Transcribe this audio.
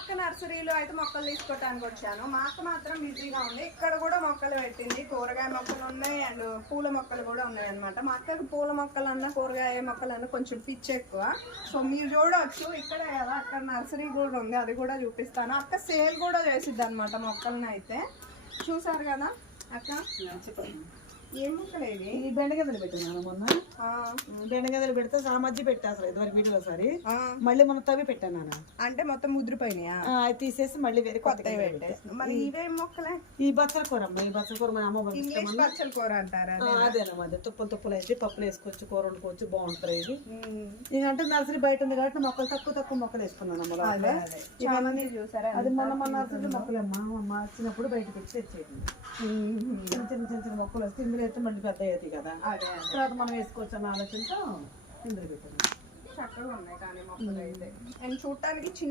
అక్క నర్సరీలో అయితే మొక్కలు తీసుకోవటానికి వచ్చాను. మా అక్క మాత్రం బిజీగా ఉంది. ఇక్కడ కూడా మొక్కలు పెట్టింది, కూరగాయ మొక్కలు ఉన్నాయి అండ్ పూల మొక్కలు కూడా ఉన్నాయి అనమాట. మా అక్కకి పూల మొక్కలన్నా కూరగాయ మొక్కలన్నా కొంచెం పిచ్చి ఎక్కువ. సో మీరు చూడవచ్చు ఇక్కడ కదా, అక్కడ నర్సరీ కూడా ఉంది, అది కూడా చూపిస్తాను. అక్క సేల్ కూడా చేసిద్ది అనమాట మొక్కలను అయితే. చూసారు కదా అక్క, ఏం మొక్కలు ఇవి? ఈ బెండగదలు పెట్టాను మొన్న. బెండగదలు పెడితే సామజ్జి పెట్టా అసలు ఇదివరకు వీడియో ఒకసారి, మళ్ళీ మొన్న తవ్వి పెట్టాను నాన్న. అంటే మొత్తం ముద్రపోయినాయా? అది తీసేసి మళ్ళీ వేరే కొత్తగా పెట్టేస్తాను. మరి ఇవేం మొక్కలే? ఈ బచ్చల కూర అమ్మ, ఈ బచ్చల కూర మన అమ్మ ఇంగ్లీష్ బచ్చల కూర అంటారా? అదేనమ్మా, అదే తుప్పలు తుప్పలు అయితే పప్పులు వేసుకోవచ్చు, కూర వండుకోవచ్చు, బాగుంటుంది ఇది. ఇదంటే నర్సరీ బయట ఉంది కాబట్టి మొక్కలు తక్కువ మొక్కలు వేసుకున్నాను అమ్మ. చూసారా, అది మొన్న నర్సరీ మొక్కలమ్మా అమ్మ వచ్చినప్పుడు బయటకు వచ్చి తెచ్చేది. చిన్న చిన్న మొక్కలు వస్తే ఇందులో అయితే మళ్ళీ పెద్ద అయ్యేది కదా, తర్వాత మనం వేసుకోవచ్చు అన్న ఆలోచనతో ఇందులో పెట్టాను. చక్కగా ఉన్నాయి కానీ మొక్కలు అయితే. అండ్ చూడటానికి చిన్న